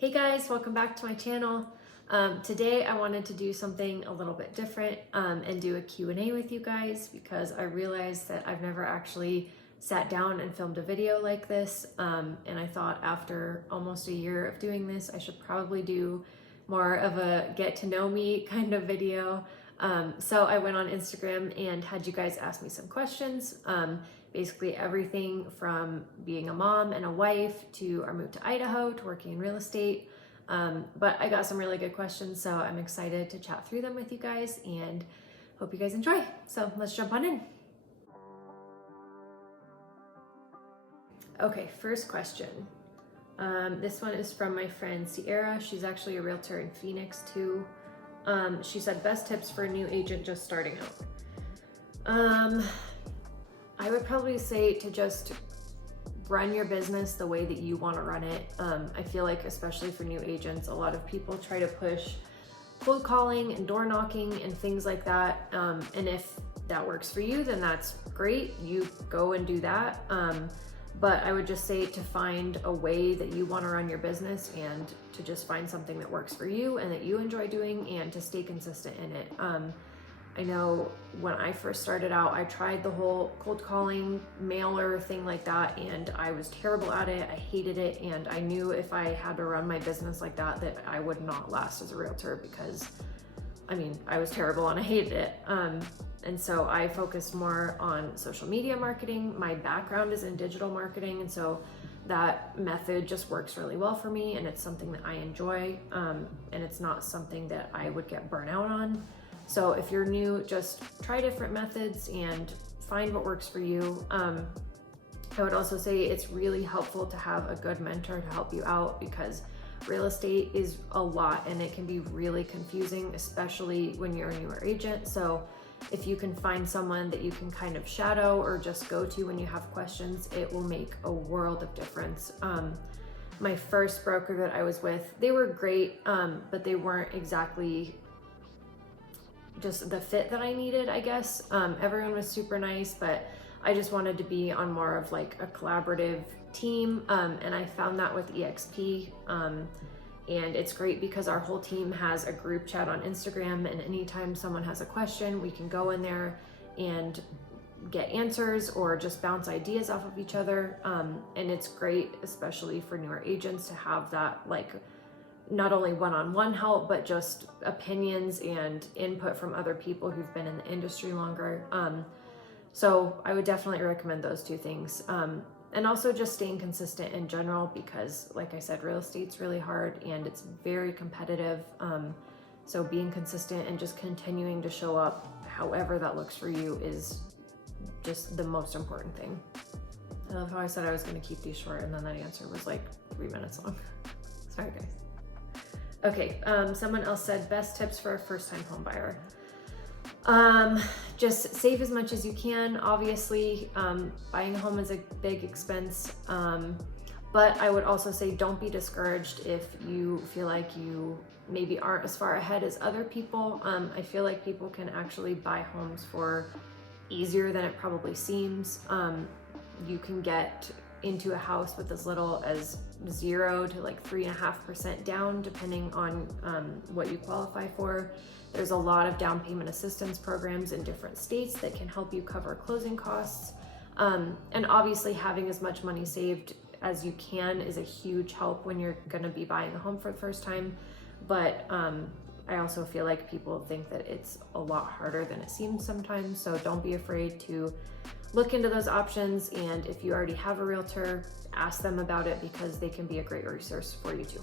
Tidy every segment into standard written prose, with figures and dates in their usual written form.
Hey guys, welcome back to my channel. Today I wanted to do something a little bit different and do a Q&A with you guys because I realized that I've never actually sat down and filmed a video like this, and I thought after almost a year of doing this I should probably do more of a get to know me kind of video. So I went on Instagram and had you guys ask me some questions. Basically everything from being a mom and a wife to our move to Idaho to working in real estate. But I got some really good questions, so I'm excited to chat through them with you guys and hope you guys enjoy. So let's jump on in. Okay, first question. This one is from my friend Sierra. She's actually a realtor in Phoenix too. She said, best tips for a new agent just starting out. I would probably say to just run your business the way that you want to run it. I feel like especially for new agents, a lot of people try to push cold calling and door knocking and things like that. And if that works for you, then that's great. You go and do that. But I would just say to find a way that you want to run your business and to just find something that works for you and that you enjoy doing and to stay consistent in it. I know when I first started out, I tried the whole cold calling mailer thing like that, and I was terrible at it. I hated it, and I knew if I had to run my business like that, that I would not last as a realtor because, I mean, I was terrible and I hated it. And so I focused more on social media marketing. My background is in digital marketing, and so that method just works really well for me, and it's something that I enjoy, and it's not something that I would get burnt out on. So if you're new, just try different methods and find what works for you. I would also say it's really helpful to have a good mentor to help you out because real estate is a lot and it can be really confusing, especially when you're a newer agent. So if you can find someone that you can kind of shadow or just go to when you have questions, it will make a world of difference. My first broker that I was with, they were great, but they weren't exactly just the fit that I needed, I guess. Everyone was super nice, but I just wanted to be on more of like a collaborative team. And I found that with EXP. And it's great because our whole team has a group chat on Instagram, and anytime someone has a question, we can go in there and get answers or just bounce ideas off of each other. And it's great, especially for newer agents, to have that like not only one-on-one help, but just opinions and input from other people who've been in the industry longer. So I would definitely recommend those two things. And also just staying consistent in general, because like I said, real estate's really hard and it's very competitive. So being consistent and just continuing to show up however that looks for you is just the most important thing. I love how I said I was going to keep these short and then that answer was like 3 minutes long. Sorry guys. Okay, someone else said best tips for a first-time home buyer. Just save as much as you can. Obviously, buying a home is a big expense, but I would also say don't be discouraged if you feel like you maybe aren't as far ahead as other people. I feel like people can actually buy homes for easier than it probably seems. You can get into a house with as little as 0 to like 3.5% down, depending on what you qualify for. There's a lot of down payment assistance programs in different states that can help you cover closing costs. And obviously having as much money saved as you can is a huge help when you're gonna be buying a home for the first time. But I also feel like people think that it's a lot harder than it seems sometimes. So don't be afraid to look into those options, and if you already have a realtor, ask them about it because they can be a great resource for you too.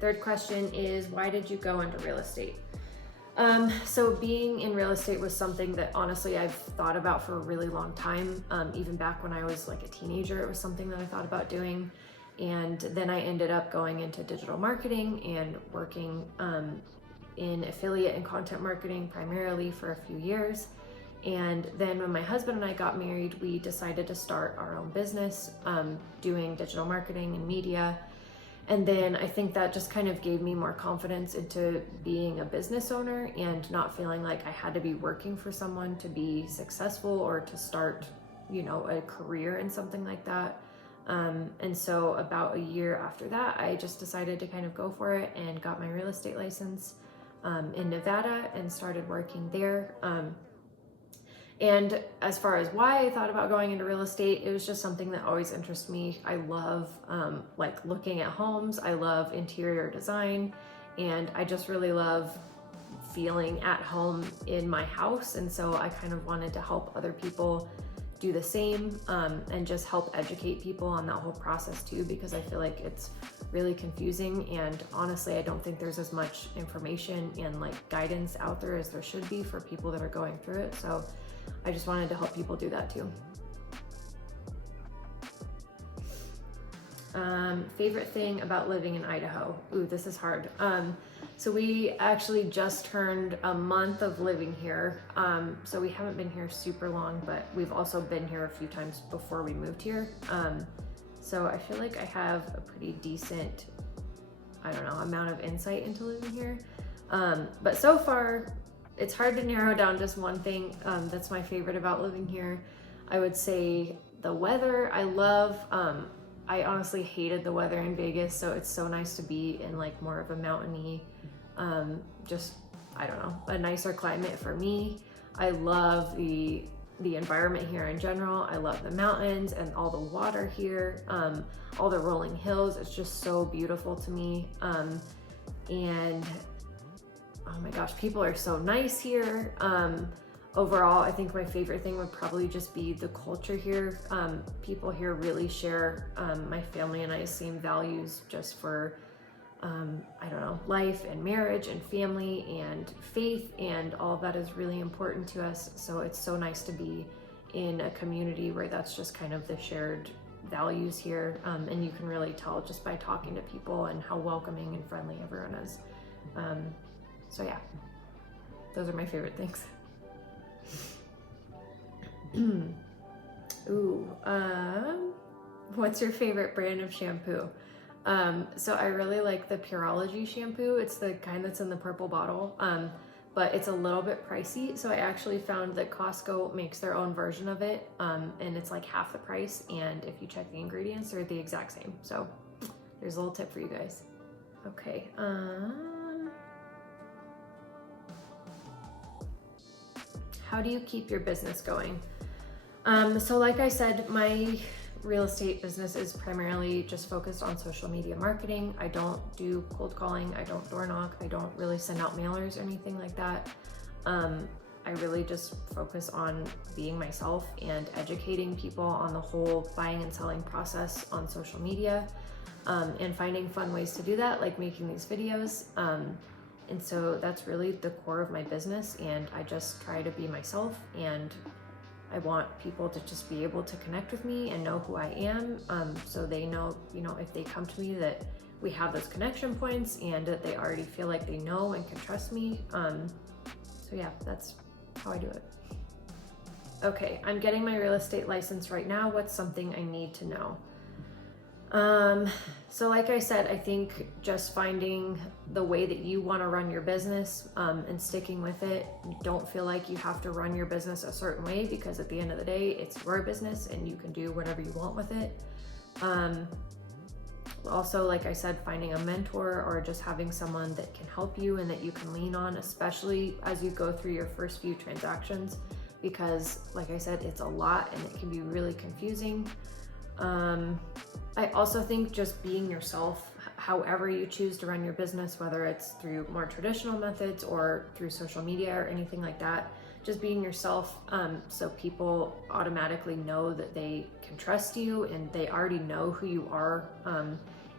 Third question is, why did you go into real estate? So being in real estate was something that honestly I've thought about for a really long time. Even back when I was like a teenager, it was something that I thought about doing. And then I ended up going into digital marketing and working in affiliate and content marketing primarily for a few years. And then when my husband and I got married, we decided to start our own business, doing digital marketing and media. And then I think that just kind of gave me more confidence into being a business owner and not feeling like I had to be working for someone to be successful or to start, you know, a career in something like that. And so about a year after that, I just decided to kind of go for it and got my real estate license in Nevada and started working there. And as far as why I thought about going into real estate, it was just something that always interests me. I love like looking at homes. I love interior design, and I just really love feeling at home in my house. And so I kind of wanted to help other people do the same, and just help educate people on that whole process too, because I feel like it's really confusing, and honestly I don't think there's as much information and like guidance out there as there should be for people that are going through it. So I just wanted to help people do that too. Favorite thing about living in Idaho. Ooh, this is hard. So we actually just turned a month of living here. So we haven't been here super long, but we've also been here a few times before we moved here. So I feel like I have a pretty decent, I don't know, amount of insight into living here. But so far, it's hard to narrow down just one thing that's my favorite about living here. I would say the weather. I love, I honestly hated the weather in Vegas, so it's so nice to be in like more of a mountainy, just, I don't know, a nicer climate for me. I love the environment here in general. I love the mountains and all the water here, all the rolling hills. It's just so beautiful to me. And oh my gosh, people are so nice here. Overall, I think my favorite thing would probably just be the culture here. People here really share my family and I's same values just for, I don't know, life and marriage and family and faith, and all of that is really important to us. So it's so nice to be in a community where that's just kind of the shared values here. And you can really tell just by talking to people and how welcoming and friendly everyone is. So yeah, those are my favorite things. Ooh, what's your favorite brand of shampoo? So I really like the Pureology shampoo. It's the kind that's in the purple bottle, but it's a little bit pricey. So I actually found that Costco makes their own version of it, and it's like half the price. And if you check the ingredients, they're the exact same. So there's a little tip for you guys. Okay. How do you keep your business going? So like I said, my real estate business is primarily just focused on social media marketing. I don't do cold calling. I don't door knock. I don't really send out mailers or anything like that. I really just focus on being myself and educating people on the whole buying and selling process on social media, and finding fun ways to do that, like making these videos. And so that's really the core of my business, and I just try to be myself, and I want people to just be able to connect with me and know who I am, so they know, you know, if they come to me, that we have those connection points and that they already feel like they know and can trust me. So yeah, that's how I do it. Okay, I'm getting my real estate license right now. What's something I need to know? So like I said, I think just finding the way that you want to run your business, and sticking with it. Don't feel like you have to run your business a certain way, because at the end of the day, it's your business and you can do whatever you want with it. Also, like I said, finding a mentor or just having someone that can help you and that you can lean on, especially as you go through your first few transactions, because like I said, it's a lot and it can be really confusing. I also think just being yourself, however you choose to run your business, whether it's through more traditional methods or through social media or anything like that, just being yourself, so people automatically know that they can trust you and they already know who you are,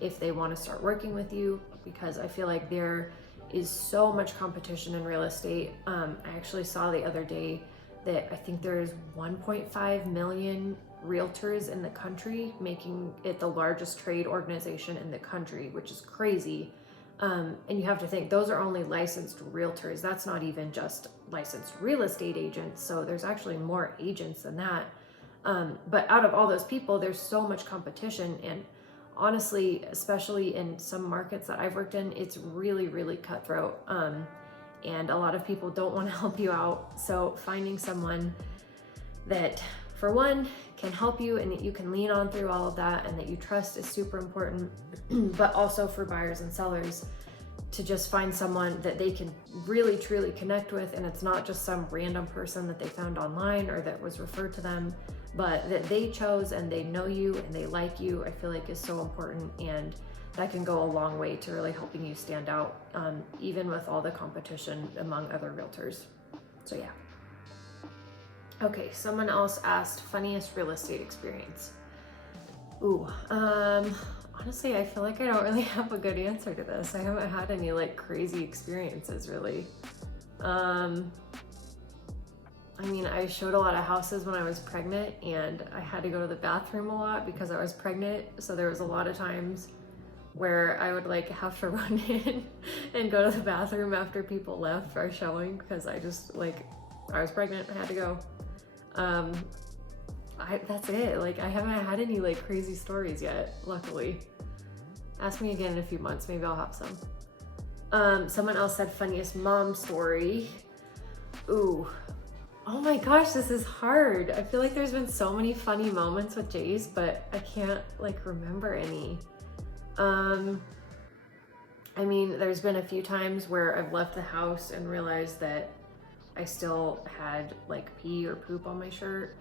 if they want to start working with you, because I feel like there is so much competition in real estate. I actually saw the other day that I think there's 1.5 million realtors in the country, making it the largest trade organization in the country, which is crazy. And you have to think, those are only licensed realtors. That's not even just licensed real estate agents. So there's actually more agents than that. But out of all those people, there's so much competition. And honestly, especially in some markets that I've worked in, it's really, really cutthroat. And a lot of people don't want to help you out. So finding someone that for one, can help you and that you can lean on through all of that and that you trust is super important, but also for buyers and sellers to just find someone that they can really truly connect with, and it's not just some random person that they found online or that was referred to them, but that they chose and they know you and they like you, I feel like is so important, and that can go a long way to really helping you stand out, even with all the competition among other realtors. So yeah. Okay, someone else asked funniest real estate experience. Ooh, honestly, I feel like I don't really have a good answer to this. I haven't had any like crazy experiences really. I mean, I showed a lot of houses when I was pregnant and I had to go to the bathroom a lot because I was pregnant. So there was a lot of times where I would like have to run in and go to the bathroom after people left our showing because I just like, I was pregnant, I had to go. That's it. Like, I haven't had any like crazy stories yet, luckily. Ask me again in a few months, maybe I'll have some. Someone else said funniest mom story. Ooh, oh my gosh, this is hard. I feel like there's been so many funny moments with Jace, but I can't like remember any. I mean, there's been a few times where I've left the house and realized that I still had like pee or poop on my shirt.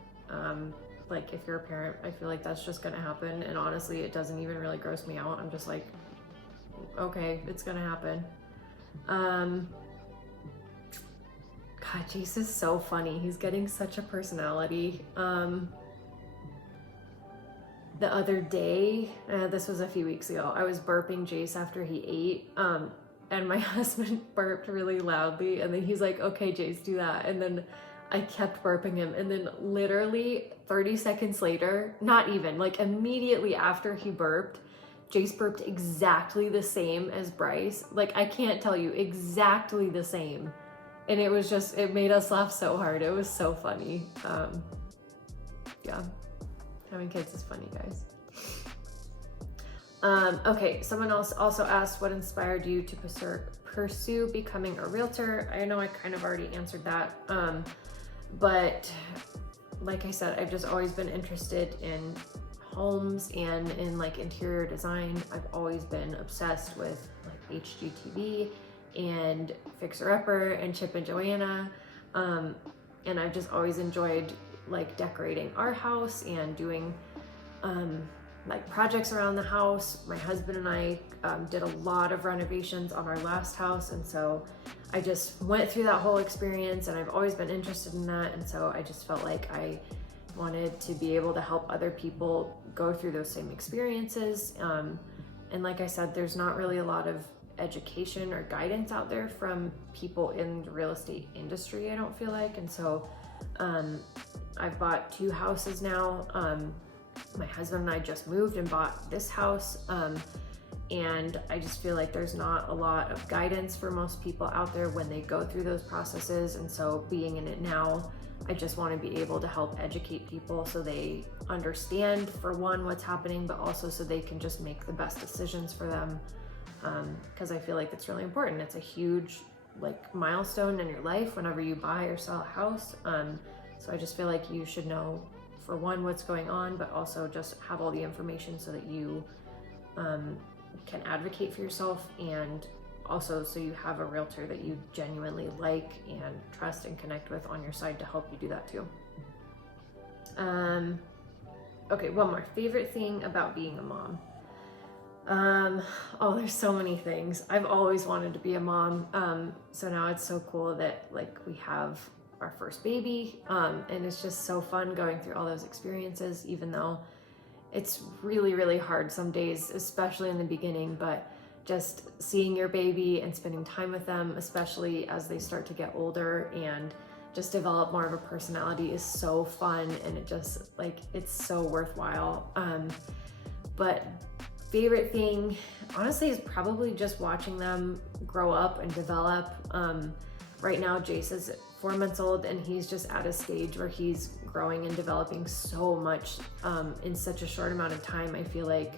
Like if you're a parent, I feel like that's just gonna happen. And honestly, it doesn't even really gross me out. I'm just like, okay, it's gonna happen. God, Jace is so funny. He's getting such a personality. The other day, this was a few weeks ago, I was burping Jace after he ate. And my husband burped really loudly. And then he's like, okay, Jace, do that. And then I kept burping him, and then literally 30 seconds later, not even, like immediately after he burped, Jace burped exactly the same as Bryce. Like, I can't tell you, exactly the same. And it was just, it made us laugh so hard. It was so funny. Yeah, having kids is funny, guys. Okay, someone else also asked what inspired you to pursue becoming a realtor. I know I kind of already answered that. But like I said, I've just always been interested in homes and in like interior design. I've always been obsessed with like HGTV and Fixer Upper and Chip and Joanna. And I've just always enjoyed like decorating our house and doing like projects around the house. My husband and I did a lot of renovations on our last house, and so I just went through that whole experience, and I've always been interested in that, and so I just felt like I wanted to be able to help other people go through those same experiences. And like I said, there's not really a lot of education or guidance out there from people in the real estate industry, I don't feel like, and so I've bought 2 houses now. My husband and I just moved and bought this house, and I just feel like there's not a lot of guidance for most people out there when they go through those processes, and so being in it now, I just want to be able to help educate people so they understand, for one, what's happening, but also so they can just make the best decisions for them, because I feel like it's really important. It's a huge like milestone in your life whenever you buy or sell a house, so I just feel like you should know, for one, what's going on, but also just have all the information so that you can advocate for yourself, and also so you have a realtor that you genuinely like and trust and connect with on your side to help you do that too. Okay, one more. Favorite thing about being a mom. Oh, there's so many things. I've always wanted to be a mom, so now it's so cool that like we have our first baby, and it's just so fun going through all those experiences, even though it's really, really hard some days, especially in the beginning, but just seeing your baby and spending time with them, especially as they start to get older and just develop more of a personality, is so fun, and it just like, it's so worthwhile. But favorite thing, honestly, is probably just watching them grow up and develop. Right now, Jace is 4 months old, and he's just at a stage where he's growing and developing so much in such a short amount of time, I feel like.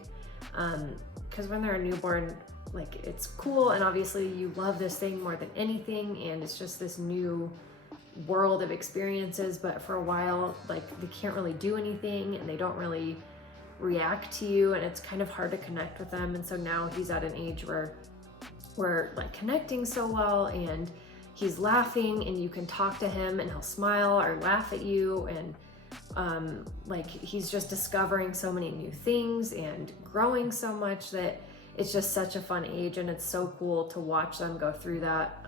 Because when they're a newborn, like, it's cool, and obviously you love this thing more than anything, and it's just this new world of experiences, but for a while, like, they can't really do anything and they don't really react to you, and it's kind of hard to connect with them. And so now he's at an age where we're like connecting so well, and he's laughing, and you can talk to him and he'll smile or laugh at you, and like, he's just discovering so many new things and growing so much that it's just such a fun age, and it's so cool to watch them go through that.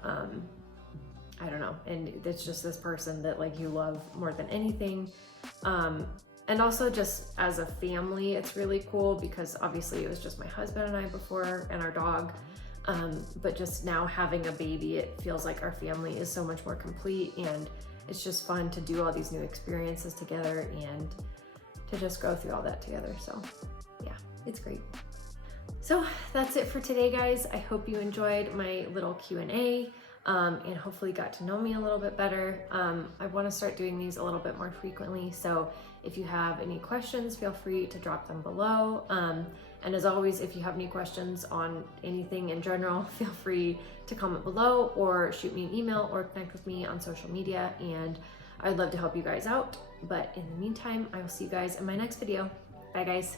I don't know, and it's just this person that like you love more than anything. And also just as a family, it's really cool because obviously it was just my husband and I before, and our dog. But just now having a baby, it feels like our family is so much more complete, and it's just fun to do all these new experiences together and to just go through all that together. So yeah, it's great. So that's it for today, guys. I hope you enjoyed my little Q&A. And hopefully got to know me a little bit better. I want to start doing these a little bit more frequently, so if you have any questions, feel free to drop them below. And as always, if you have any questions on anything in general, feel free to comment below or shoot me an email or connect with me on social media, and I'd love to help you guys out. But in the meantime, I will see you guys in my next video. Bye, guys.